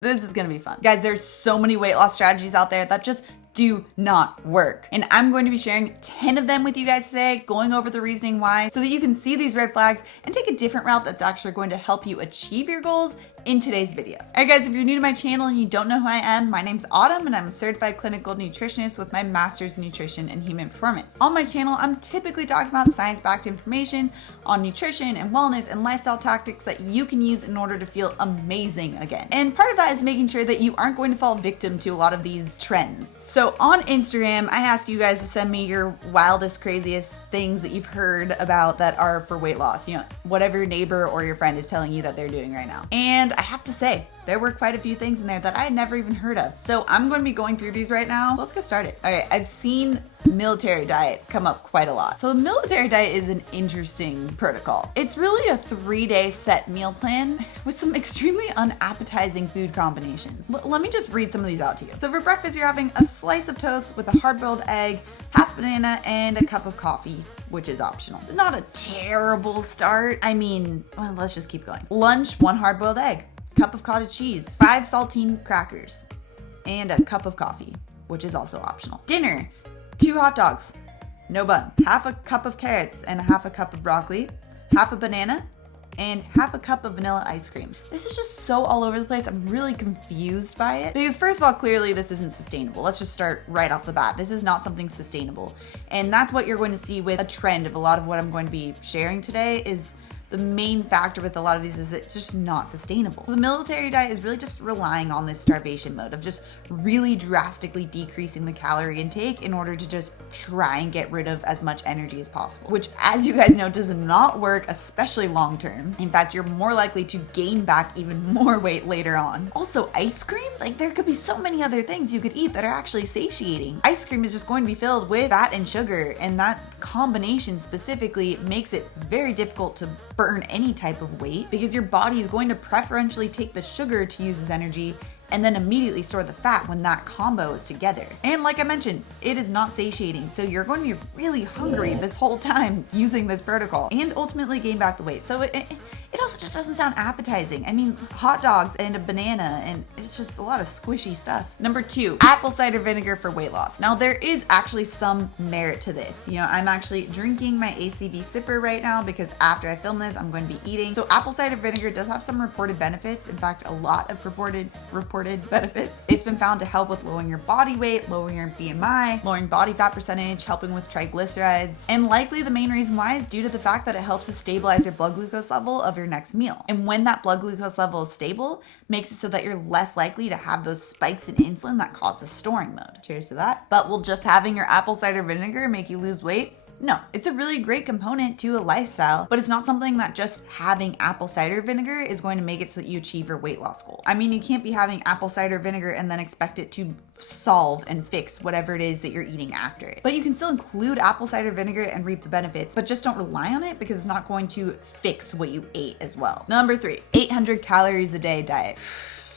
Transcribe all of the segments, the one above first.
This is gonna be fun. Guys, there's so many weight loss strategies out there that just do not work. And I'm going to be sharing 10 of them with you guys today, going over the reasoning why, so that you can see these red flags and take a different route that's actually going to help you achieve your goals in today's video. All right guys, if you're new to my channel and you don't know who I am, my name's Autumn and I'm a certified clinical nutritionist with my master's in nutrition and human performance. On my channel, I'm typically talking about science-backed information on nutrition and wellness and lifestyle tactics that you can use in order to feel amazing again. And part of that is making sure that you aren't going to fall victim to a lot of these trends. So on Instagram, I asked you guys to send me your wildest, craziest things that you've heard about that are for weight loss. You know, whatever your neighbor or your friend is telling you that they're doing right now. And I have to say, there were quite a few things in there that I had never even heard of. So I'm going to be going through these right now. So let's get started. All right, I've seen military diet come up quite a lot. So the military diet is an interesting protocol. It's really a 3-day set meal plan with some extremely unappetizing food combinations. Let me just read some of these out to you. So for breakfast, you're having a slice of toast with a hard-boiled egg, half banana, and a cup of coffee, which is optional. Not a terrible start. I mean, well, let's just keep going. Lunch, 1 hard-boiled egg, cup of cottage cheese, 5 saltine crackers, and a cup of coffee, which is also optional. Dinner, 2 hot dogs, no bun, half a cup of carrots and half a cup of broccoli, half a banana, and half a cup of vanilla ice cream. This is just so all over the place. I'm really confused by it because first of all, clearly this isn't sustainable. Let's just start right off the bat. This is not something sustainable. And that's what you're going to see with a trend of a lot of what I'm going to be sharing today is the main factor with a lot of these is it's just not sustainable. The military diet is really just relying on this starvation mode of just really drastically decreasing the calorie intake in order to just try and get rid of as much energy as possible, which as you guys know does not work, especially long term. In fact, you're more likely to gain back even more weight later on. Also, ice cream, like there could be so many other things you could eat that are actually satiating. Ice cream is just going to be filled with fat and sugar, and that combination specifically makes it very difficult to burn any type of weight because your body is going to preferentially take the sugar to use as energy and then immediately store the fat when that combo is together. And like I mentioned, it is not satiating. So you're going to be really hungry this whole time using this protocol and ultimately gain back the weight. So it also just doesn't sound appetizing. I mean, hot dogs and a banana, and it's just a lot of squishy stuff. Number 2, apple cider vinegar for weight loss. Now there is actually some merit to this. You know, I'm actually drinking my ACV sipper right now because after I film this, I'm going to be eating. So apple cider vinegar does have some reported benefits. In fact, a lot of reported benefits. It's been found to help with lowering your body weight, lowering your BMI, lowering body fat percentage, helping with triglycerides, and likely the main reason why is due to the fact that it helps to stabilize your blood glucose level of your next meal. And when that blood glucose level is stable, makes it so that you're less likely to have those spikes in insulin that causes storing mode. Cheers to that. But will just having your apple cider vinegar make you lose weight? No, it's a really great component to a lifestyle, but it's not something that just having apple cider vinegar is going to make it so that you achieve your weight loss goal. I mean, you can't be having apple cider vinegar and then expect it to solve and fix whatever it is that you're eating after it. But you can still include apple cider vinegar and reap the benefits, but just don't rely on it because it's not going to fix what you ate as well. Number 3, 800 calories a day diet.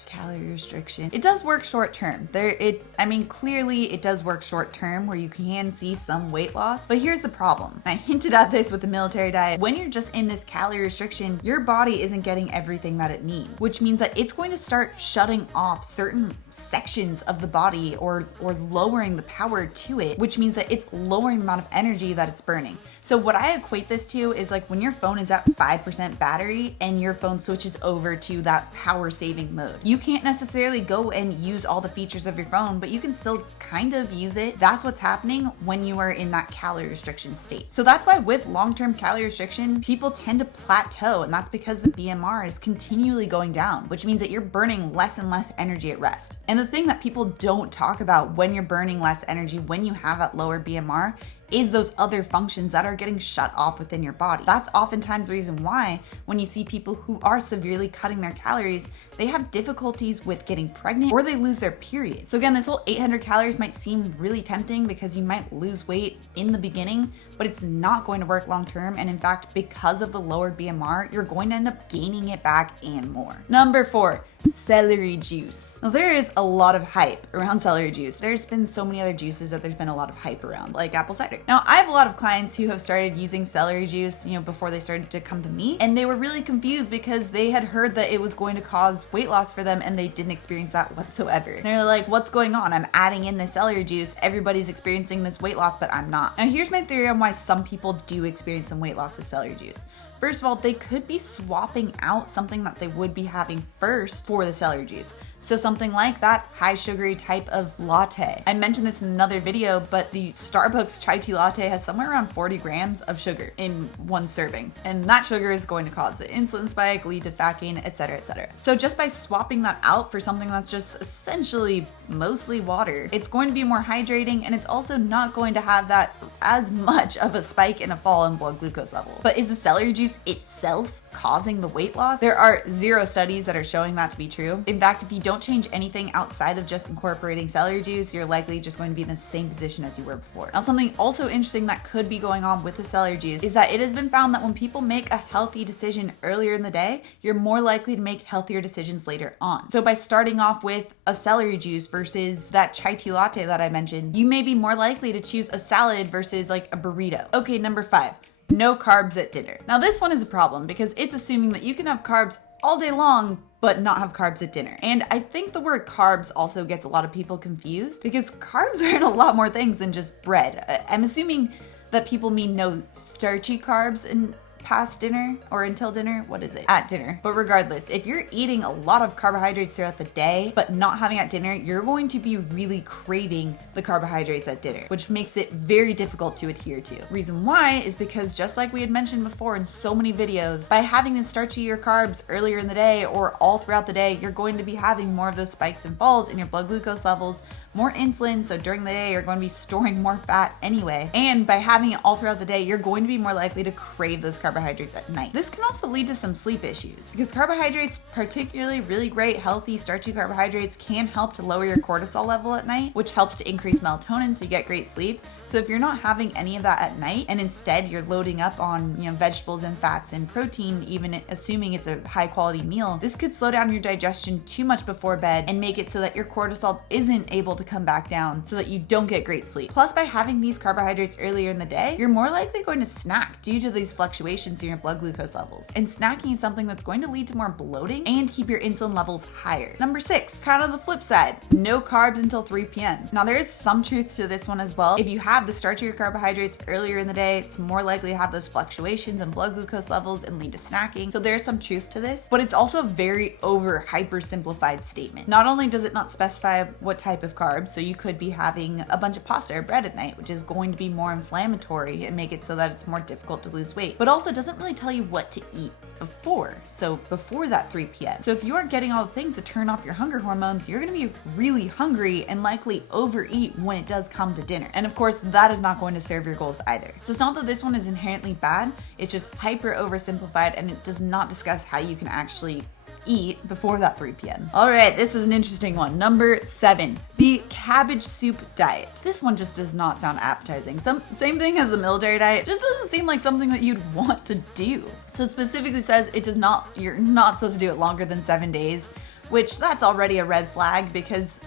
Calorie restriction. It does work short term. Clearly it does work short term where you can see some weight loss, but here's the problem. I hinted at this with the military diet. When you're just in this calorie restriction, your body isn't getting everything that it needs, which means that it's going to start shutting off certain sections of the body or lowering the power to it, which means that it's lowering the amount of energy that it's burning. So what I equate this to is like when your phone is at 5% battery and your phone switches over to that power saving mode. You can't necessarily go and use all the features of your phone, but you can still kind of use it. That's what's happening when you are in that calorie restriction state. So that's why with long-term calorie restriction, people tend to plateau, and that's because the BMR is continually going down, which means that you're burning less and less energy at rest. And the thing that people don't talk about when you're burning less energy, when you have that lower BMR, is those other functions that are getting shut off within your body. That's oftentimes the reason why when you see people who are severely cutting their calories, they have difficulties with getting pregnant or they lose their period. So again, this whole 800 calories might seem really tempting because you might lose weight in the beginning, but it's not going to work long term. And in fact, because of the lower BMR, you're going to end up gaining it back and more. Number 4, celery juice. Now there is a lot of hype around celery juice. There's been so many other juices that there's been a lot of hype around, like apple cider. Now I have a lot of clients who have started using celery juice, before they started to come to me, and they were really confused because they had heard that it was going to cause weight loss for them and they didn't experience that whatsoever. They're like, what's going on? I'm adding in the celery juice. Everybody's experiencing this weight loss, but I'm not. Now here's my theory on why some people do experience some weight loss with celery juice. First of all, they could be swapping out something that they would be having first for the celery juice. So something like that high sugary type of latte. I mentioned this in another video, but the Starbucks chai tea latte has somewhere around 40 grams of sugar in one serving. And that sugar is going to cause the insulin spike, lead to fat gain, etc., etc. So just by swapping that out for something that's just essentially mostly water, it's going to be more hydrating, and it's also not going to have that as much of a spike and a fall in blood glucose level. But is the celery juice itself causing the weight loss? There are 0 studies that are showing that to be true. In fact, if you don't change anything outside of just incorporating celery juice, you're likely just going to be in the same position as you were before. Now, something also interesting that could be going on with the celery juice is that it has been found that when people make a healthy decision earlier in the day, you're more likely to make healthier decisions later on. So by starting off with a celery juice versus that chai tea latte that I mentioned, you may be more likely to choose a salad versus like a burrito. Okay, number 5. No carbs at dinner. Now this one is a problem because it's assuming that you can have carbs all day long but not have carbs at dinner. And I think the word carbs also gets a lot of people confused because carbs are in a lot more things than just bread. I'm assuming that people mean no starchy carbs in past dinner or until dinner. What is it? At dinner. But regardless, if you're eating a lot of carbohydrates throughout the day but not having at dinner, you're going to be really craving the carbohydrates at dinner, which makes it very difficult to adhere to. Reason why is because, just like we had mentioned before in so many videos, by having the starchier carbs earlier in the day or all throughout the day, you're going to be having more of those spikes and falls in your blood glucose levels, more insulin, so during the day you're going to be storing more fat anyway. And by having it all throughout the day, you're going to be more likely to crave those carbohydrates at night. This can also lead to some sleep issues because carbohydrates, particularly really great healthy starchy carbohydrates, can help to lower your cortisol level at night, which helps to increase melatonin so you get great sleep. So if you're not having any of that at night and instead you're loading up on, vegetables and fats and protein, even assuming it's a high quality meal, this could slow down your digestion too much before bed and make it so that your cortisol isn't able to come back down so that you don't get great sleep. Plus, by having these carbohydrates earlier in the day, you're more likely going to snack due to these fluctuations in your blood glucose levels. And snacking is something that's going to lead to more bloating and keep your insulin levels higher. Number 6, kind of the flip side, no carbs until 3 p.m. Now there is some truth to this one as well. If you have the starchier carbohydrates earlier in the day, it's more likely to have those fluctuations in blood glucose levels and lead to snacking. So there's some truth to this, but it's also a very hyper simplified statement. Not only does it not specify what type of carbs, so you could be having a bunch of pasta or bread at night, which is going to be more inflammatory and make it so that it's more difficult to lose weight, but also doesn't really tell you what to eat before that 3 p.m. So if you aren't getting all the things to turn off your hunger hormones, you're gonna be really hungry and likely overeat when it does come to dinner. And of course, that is not going to serve your goals either. So it's not that this one is inherently bad, it's just hyper oversimplified and it does not discuss how you can actually eat before that 3 p.m. All right, this is an interesting one. Number 7, the cabbage soup diet. This one just does not sound appetizing. Same thing as the military diet. It just doesn't seem like something that you'd want to do. So it specifically says you're not supposed to do it longer than 7 days, which that's already a red flag because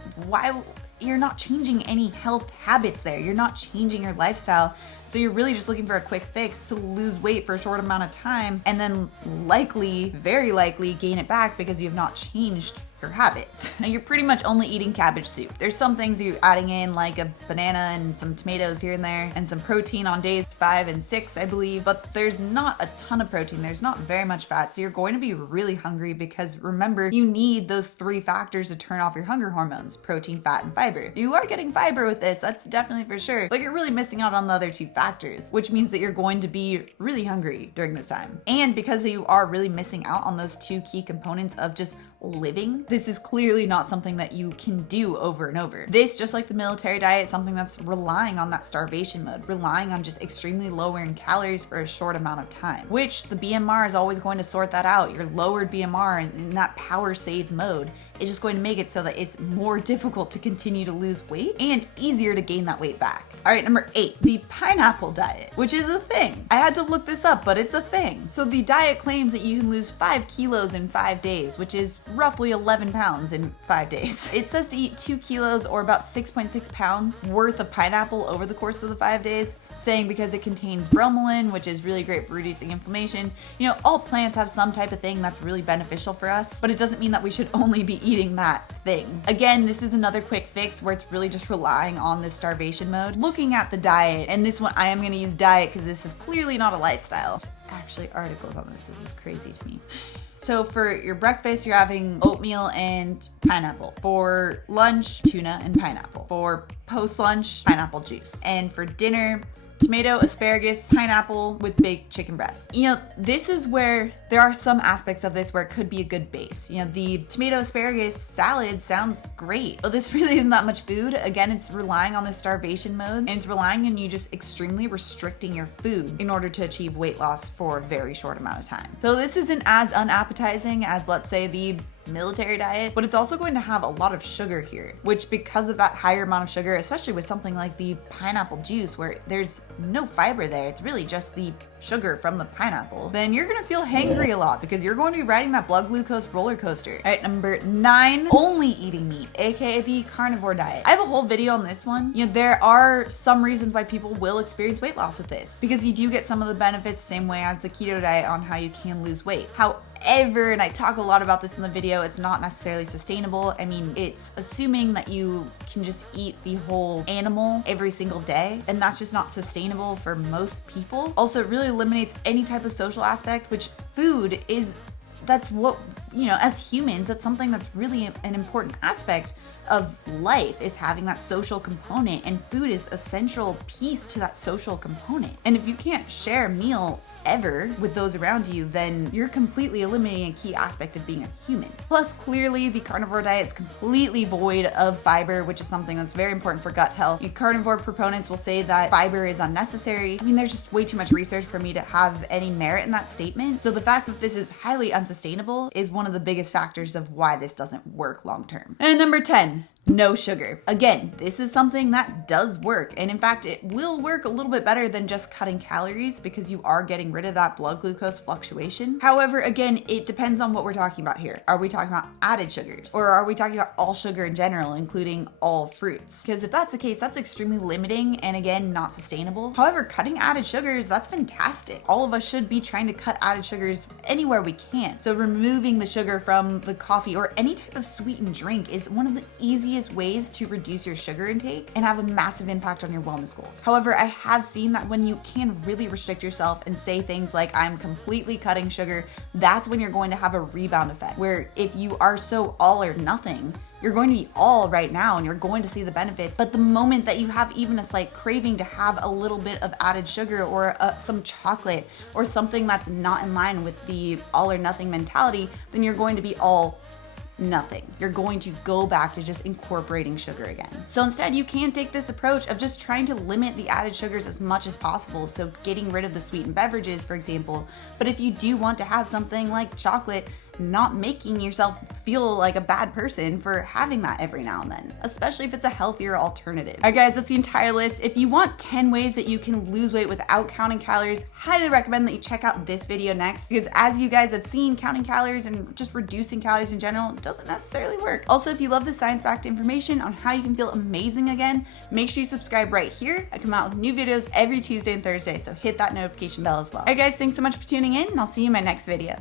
you're not changing any health habits there. You're not changing your lifestyle. So you're really just looking for a quick fix to lose weight for a short amount of time and then very likely gain it back because you have not changed your habits. Now you're pretty much only eating cabbage soup. There's some things you're adding in like a banana and some tomatoes here and there and some protein on days 5 and 6, I believe, but there's not a ton of protein. There's not very much fat. So you're going to be really hungry because remember, you need those 3 factors to turn off your hunger hormones: protein, fat, and fiber. You are getting fiber with this, that's definitely for sure, but you're really missing out on the other 2 factors, which means that you're going to be really hungry during this time. And because you are really missing out on those 2 key components of just living, this is clearly not something that you can do over and over. This, just like the military diet, is something that's relying on that starvation mode, relying on just extremely lowering calories for a short amount of time, which the BMR is always going to sort that out. Your lowered BMR in that power save mode is just going to make it so that it's more difficult to continue to lose weight and easier to gain that weight back. All right, number 8, the pineapple diet, which is a thing. I had to look this up, but it's a thing. So the diet claims that you can lose 5 kilos in 5 days, which is roughly 11 pounds in 5 days. It says to eat 2 kilos or about 6.6 pounds worth of pineapple over the course of the 5 days. saying because it contains bromelain, which is really great for reducing inflammation. You know, all plants have some type of thing that's really beneficial for us, but it doesn't mean that we should only be eating that thing. Again, this is another quick fix where it's really just relying on this starvation mode. Looking at the diet, and this one I am gonna use diet because this is clearly not a lifestyle. There's actually articles on this. This is crazy to me. So for your breakfast, you're having oatmeal and pineapple. For lunch, tuna and pineapple. For post-lunch, pineapple juice. And for dinner, tomato, asparagus, pineapple with baked chicken breast. You know, this is where there are some aspects of this where it could be a good base. You know, the tomato asparagus salad sounds great, but this really isn't that much food. Again, it's relying on the starvation mode, and it's relying on you just extremely restricting your food in order to achieve weight loss for a very short amount of time. So this isn't as unappetizing as, let's say, the military diet, but it's also going to have a lot of sugar here, which because of that higher amount of sugar, especially with something like the pineapple juice where there's no fiber there, it's really just the sugar from the pineapple, then you're gonna feel hangry a lot because you're going to be riding that blood glucose roller coaster. All right, number 9, only eating meat, aka the carnivore diet. I have a whole video on this one. You know, there are some reasons why people will experience weight loss with this because you do get some of the benefits same way as the keto diet on how you can lose weight. However, and I talk a lot about this in the video, it's not necessarily sustainable. I mean, it's assuming that you can just eat the whole animal every single day, and that's just not sustainable for most people. Also, it really eliminates any type of social aspect, which food is, that's what, you know, as humans, that's something that's really an important aspect of life, is having that social component, and food is a central piece to that social component. And if you can't share a meal ever with those around you, then you're completely eliminating a key aspect of being a human. Plus, clearly the carnivore diet is completely void of fiber, which is something that's very important for gut health. And carnivore proponents will say that fiber is unnecessary. I mean, there's just way too much research for me to have any merit in that statement. So the fact that this is highly unsustainable is one of the biggest factors of why this doesn't work long term. And number 10, no sugar. Again, this is something that does work, and in fact it will work a little bit better than just cutting calories because you are getting rid of that blood glucose fluctuation. However, again, it depends on what we're talking about here. Are we talking about added sugars, or are we talking about all sugar in general, including all fruits? Because if that's the case, that's extremely limiting and again, not sustainable. However, cutting added sugars, that's fantastic. All of us should be trying to cut added sugars anywhere we can. So removing the sugar from the coffee or any type of sweetened drink is one of the easiest ways to reduce your sugar intake and have a massive impact on your wellness goals. However, I have seen that when you can really restrict yourself and say things like, I'm completely cutting sugar, that's when you're going to have a rebound effect, where if you are so all or nothing, you're going to be all right now and you're going to see the benefits. But the moment that you have even a slight craving to have a little bit of added sugar or some chocolate or something that's not in line with the all or nothing mentality, then you're going to be all nothing. You're going to go back to just incorporating sugar again. So instead, you can take this approach of just trying to limit the added sugars as much as possible. So getting rid of the sweetened beverages, for example. But if you do want to have something like chocolate, not making yourself feel like a bad person for having that every now and then, especially if it's a healthier alternative. All right, guys, that's the entire list. If you want 10 ways that you can lose weight without counting calories, highly recommend that you check out this video next, because as you guys have seen, counting calories and just reducing calories in general doesn't necessarily work. Also, if you love the science-backed information on how you can feel amazing again, make sure you subscribe right here. I come out with new videos every Tuesday and Thursday, so hit that notification bell as well. All right, guys, thanks so much for tuning in, and I'll see you in my next video.